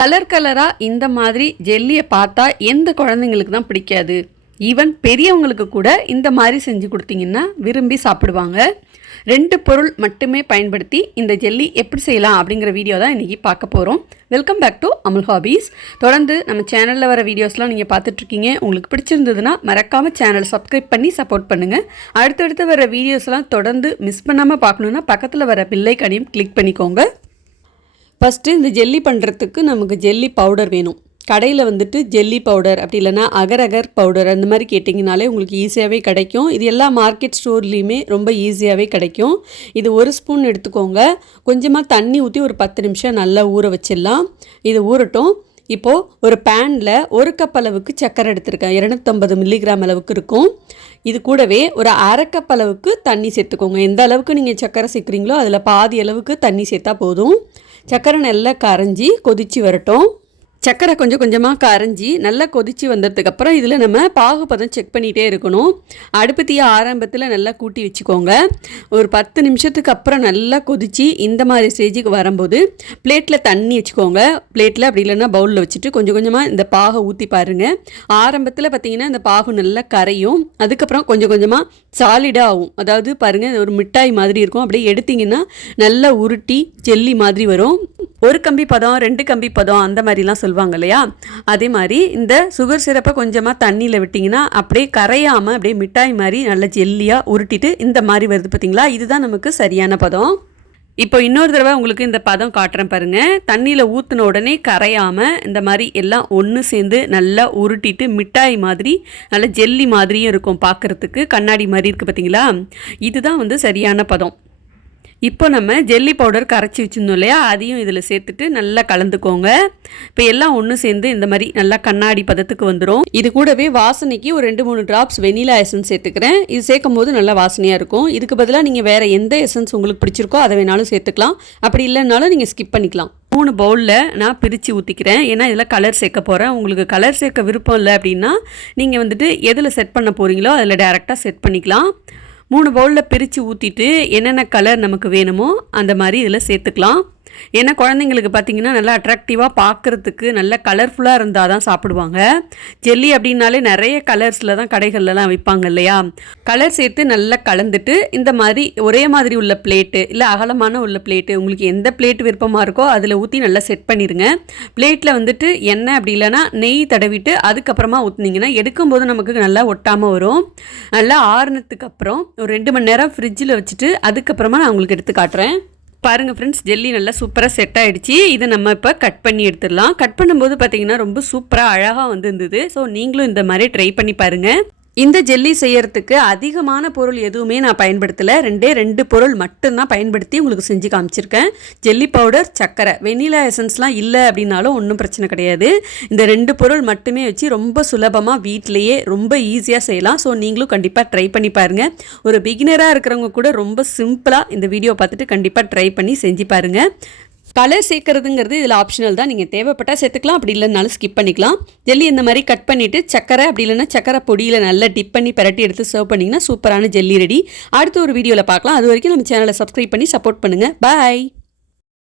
Colour கலராக இந்த மாதிரி ஜெல்லியை பார்த்தா எந்த குழந்தைங்களுக்கு தான் பிடிக்காது? ஈவன் பெரியவங்களுக்கு கூட இந்த மாதிரி செஞ்சு கொடுத்தீங்கன்னா விரும்பி சாப்பிடுவாங்க. 2 பொருள் மட்டுமே பயன்படுத்தி இந்த ஜெல்லி எப்படி செய்யலாம் அப்படிங்கிற வீடியோ தான் இன்றைக்கி பார்க்க போகிறோம். Welcome back to Amul hobbies. தொடர்ந்து நம்ம சேனலில் வர வீடியோஸ்லாம் நீங்கள் பார்த்துட்ருக்கீங்க. உங்களுக்கு பிடிச்சிருந்ததுன்னா மறக்காமல் சேனலை சப்ஸ்கிரைப் பண்ணி சப்போர்ட் பண்ணுங்கள். அடுத்தடுத்து வர வீடியோஸ்லாம் தொடர்ந்து மிஸ் பண்ணாமல் பார்க்கணுன்னா பக்கத்தில் வர பெல் ஐகானையும் கிளிக் பண்ணிக்கோங்க. ஃபஸ்ட்டு இந்த ஜெல்லி பண்ணுறதுக்கு நமக்கு ஜெல்லி பவுடர் வேணும். கடையில் வந்துட்டு ஜெல்லி பவுடர் அப்படி இல்லைனா அகர் பவுடர் அந்த மாதிரி கேட்டிங்கனாலே உங்களுக்கு ஈஸியாகவே கிடைக்கும். இது எல்லா மார்க்கெட் ஸ்டோர்லேயுமே ரொம்ப ஈஸியாகவே கிடைக்கும். இது 1 ஸ்பூன் எடுத்துக்கோங்க. கொஞ்சமாக தண்ணி ஊற்றி ஒரு 10 நிமிஷம் நல்லா ஊற வச்சிடலாம். இது ஊறட்டும். இப்போது ஒரு பேனில் 1 கப் அளவுக்கு சர்க்கரை எடுத்துருக்கேன். 250 மில்லிகிராம் அளவுக்கு இருக்கும். இது கூடவே ஒரு அரை கப் அளவுக்கு தண்ணி சேர்த்துக்கோங்க. எந்த அளவுக்கு நீங்கள் சர்க்கரை சேர்க்குறீங்களோ அதில் பாதி அளவுக்கு தண்ணி சேர்த்தா போதும். சர்க்கரை நல்லா கரைஞ்சி கொதித்து வரட்டும். சர்க்கரை கொஞ்சம் கொஞ்சமாக கரைஞ்சி நல்லா கொதித்து வந்ததுக்கப்புறம் இதில் நம்ம பாகுபதம் செக் பண்ணிகிட்டே இருக்கணும். அடுப்பு தீயை ஆரம்பத்தில் நல்லா கூட்டி வச்சுக்கோங்க. ஒரு 10 நிமிஷத்துக்கு அப்புறம் நல்லா கொதித்து இந்த மாதிரி ஸ்டேஜுக்கு வரும்போது பிளேட்டில் தண்ணி வச்சுக்கோங்க. பிளேட்டில் அப்படி இல்லைன்னா பவுலில் வச்சுட்டு கொஞ்சம் கொஞ்சமாக இந்த பாகை ஊற்றி பாருங்கள். ஆரம்பத்தில் பார்த்திங்கன்னா இந்த பாகு நல்லா கரையும். அதுக்கப்புறம் கொஞ்சம் கொஞ்சமாக சாலிடாக ஆகும். அதாவது பாருங்கள் ஒரு மிட்டாய் மாதிரி இருக்கும். அப்படியே எடுத்திங்கன்னா நல்லா உருட்டி ஜெல்லி மாதிரி வரும். 1 கம்பி பதம் 2 கம்பி பதம் அந்த மாதிரிலாம் சொல்லுவாங்க இல்லையா? அதே மாதிரி இந்த சுகர் சிரப்பை கொஞ்சமாக தண்ணியில் விட்டிங்கன்னா அப்படியே கரையாமல் அப்படியே மிட்டாய் மாதிரி நல்ல ஜெல்லியாக உருட்டிட்டு இந்த மாதிரி வருது பார்த்திங்களா? இதுதான் நமக்கு சரியான பதம். இப்போ இன்னொரு தடவை உங்களுக்கு இந்த பதம் காட்டுறேன் பாருங்கள். தண்ணியில் ஊற்றின உடனே கரையாமல் இந்த மாதிரி எல்லாம் ஒன்று சேர்ந்து நல்லா உருட்டிட்டு மிட்டாய் மாதிரி நல்ல ஜெல்லி மாதிரியும் இருக்கும். பார்க்குறதுக்கு கண்ணாடி மாதிரி இருக்குது பார்த்திங்களா? இதுதான் வந்து சரியான பதம். இப்போ நம்ம ஜெல்லி பவுடர் கரைச்சி வச்சுருந்தோம் இல்லையா? அதையும் இதில் சேர்த்துட்டு நல்லா கலந்துக்கோங்க. இப்போ எல்லாம் ஒன்று சேர்ந்து இந்த மாதிரி நல்லா கண்ணாடி பதத்துக்கு வந்துடும். இது கூடவே வாசனைக்கு ஒரு 2-3 ட்ராப்ஸ் வெனிலா எசன்ஸ் சேர்த்துக்கிறேன். இது சேர்க்கும் போது நல்லா வாசனையாக இருக்கும். இதுக்கு பதிலாக நீங்கள் வேறு எந்த எசன்ஸ் உங்களுக்கு பிடிச்சிருக்கோ அதை வேணாலும் சேர்த்துக்கலாம். அப்படி இல்லைனாலும் நீங்கள் ஸ்கிப் பண்ணிக்கலாம். 3 பவுலில் நான் பிரித்து ஊற்றிக்கிறேன். ஏன்னா இதில் கலர் சேர்க்க போகிறேன். உங்களுக்கு கலர் சேர்க்க விருப்பம் இல்லை அப்படின்னா நீங்கள் வந்துட்டு எதில் செட் பண்ண போகிறீங்களோ அதில் டேரெக்டாக செட் பண்ணிக்கலாம். 3 பவுலில் பிரித்து ஊற்றிட்டு என்னென்ன கலர் நமக்கு வேணுமோ அந்த மாதிரி இதில் சேர்த்துக்கலாம். ஏன்னா குழந்தைங்களுக்கு பார்த்திங்கன்னா நல்லா அட்ராக்டிவாக பார்க்குறதுக்கு நல்ல கலர்ஃபுல்லாக இருந்தால் தான் சாப்பிடுவாங்க. ஜெல்லி அப்படின்னாலே நிறைய கலர்ஸில் தான் கடைகள்லாம் விற்பாங்க இல்லையா? கலர் சேர்த்து நல்லா கலந்துட்டு இந்த மாதிரி ஒரே மாதிரி உள்ள பிளேட்டு இல்லை அகலமான உள்ள பிளேட்டு உங்களுக்கு எந்த பிளேட்டு விருப்பமாக இருக்கோ அதில் ஊற்றி நல்லா செட் பண்ணிடுங்க. பிளேட்டில் வந்துட்டு எண்ணெய் அப்படி இல்லைன்னா நெய் தடவிட்டு அதுக்கப்புறமா ஊற்றுனீங்கன்னா எடுக்கும்போது நமக்கு நல்லா ஒட்டாமல் வரும். நல்லா ஆறுனதுக்கு அப்புறம் ஒரு 2 மணி நேரம் ஃப்ரிட்ஜில் வச்சுட்டு அதுக்கப்புறமா நான் உங்களுக்கு எடுத்து காட்டுறேன். பாருங்கள் ஃப்ரெண்ட்ஸ், ஜெல்லி நல்லா சூப்பராக செட் ஆகிடுச்சு. இதை நம்ம இப்போ கட் பண்ணி எடுத்துடலாம். கட் பண்ணும்போது பார்த்திங்கன்னா ரொம்ப சூப்பராக அழகாக இருந்தது. ஸோ நீங்களும் இந்த மாதிரி ட்ரை பண்ணி பாருங்கள். இந்த ஜெல்லி செய்யறதுக்கு அதிகமான பொருள் எதுவுமே நான் பயன்படுத்தலை. 2 பொருள் மட்டும்தான் பயன்படுத்தி உங்களுக்கு செஞ்சு காமிச்சிருக்கேன். ஜெல்லி பவுடர், சர்க்கரை, வெனிலா எசன்ஸ்லாம் இல்லை அப்படின்னாலும் ஒன்றும் பிரச்சனை கிடையாது. இந்த 2 பொருள் மட்டுமே வச்சு ரொம்ப சுலபமாக வீட்டிலையே ரொம்ப ஈஸியாக செய்யலாம். ஸோ நீங்களும் கண்டிப்பாக ட்ரை பண்ணி பாருங்கள். ஒரு பிகினராக இருக்கிறவங்க கூட ரொம்ப சிம்பிளாக இந்த வீடியோ பார்த்துட்டு கண்டிப்பாக ட்ரை பண்ணி செஞ்சு பாருங்கள். கலர் சேர்க்கறதுங்கிறது இதில் ஆப்ஷனல் தான். நீங்கள் தேவைப்பட்டால் சேர்த்துக்கலாம், அப்படி இல்லைனாலும் ஸ்கிப் பண்ணிக்கலாம். ஜெல்லி இந்த மாதிரி கட் பண்ணிவிட்டு சர்க்கரை அப்படி இல்லைன்னா சர்க்கரை பொடியில் நல்லா டிப் பண்ணி பரட்டி எடுத்து சர்வ் பண்ணிங்கன்னா சூப்பரான ஜெல்லி ரெடி. அடுத்த ஒரு வீடியோவில் பார்க்கலாம். அது வரைக்கும் நம்ம சேனலை சப்ஸ்கிரைப் பண்ணி சப்போர்ட் பண்ணுங்கள். பாய்.